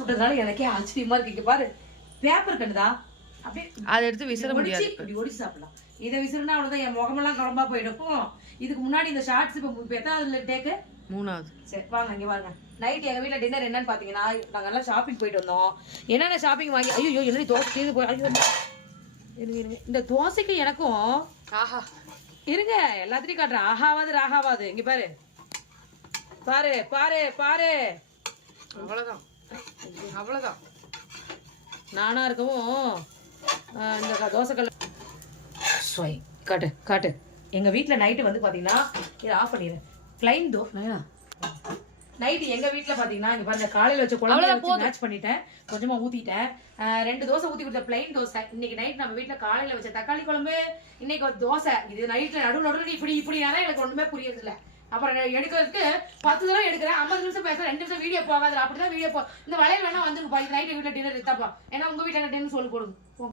சொல்றதுனால எனக்கே ஆச்சரியமா இருக்கு. இங்க பாரு பேப்பர் கண்ணுதா அப்படியே அதை எடுத்து விசிற முடியாது. இப்படி ஒடிச்சு சாப்பிடலாம். இதை விசிறுனா அவ்வளவுதான், என் முகமெல்லாம் குழம்பா போயிடும். இதுக்கு முன்னாடி இந்த ஷார்ட்ஸ் இப்ப எத்தனாவதுல டேக்கு? 3வது. சரி வாங்க இங்க பாருங்க. நைட் எங்க வீட்டுல டின்னர் என்னன்னு பாத்தீங்கன்னா, நாங்க எல்லாம் ஷாப்பிங் போயிட்டு வந்தோம். என்னென்ன ஷாப்பிங் வாங்கி ஐயோ எழுதி தோசை தீர்ந்து போய் ஐயோ இருங்க. இந்த தோசைக்கு எனக்கும் ஆஹா இருங்க எல்லாத்தையும் காட்டுறேன். ஆஹாவாது ராகாவாது. இங்க பாரு பாரு பாரு பாரு. அவ்வளவுதான் அவ்வளவுதான். நானா இருக்கவும் இந்த தோசை கல் காட்டு காட்டு. எங்க வீட்டுல நைட்டு வந்து பாத்தீங்கன்னா இதை ஆஃப் பண்ணிடுறேன். பிளைன் நைட்டு எங்க வீட்டுல பாத்தீங்கன்னா இங்க பாருங்க, காலையில வச்ச குழம்பு மேட்ச் பண்ணிட்டேன், கொஞ்சமா ஊத்திட்டேன். 2 தோசை ஊத்தி கொடுத்த பிளைன் தோசை. இன்னைக்கு நைட் நம்ம வீட்டுல காலையில வச்ச தக்காளி குழம்பு, இன்னைக்கு ஒரு தோசை. இது நைட்ல நடுவில் இப்படி எனக்கு ஒண்ணுமே புரியுது இல்ல. அப்புறம் எடுக்கிறதுக்கு 10 தடவை எடுக்கிறேன், 50 நிமிஷம் பேசுறேன், 2 நிமிஷம் வீடியோ போகாது. அப்படிதான் வீடியோ இந்த வளையல் வேணா வந்துருப்பா. இது நைட் வீட்டுல டின்னர் எடுத்தாப்பா. ஏன்னா உங்க வீட்டுல டின்னர் சொல்லி போடுங்க.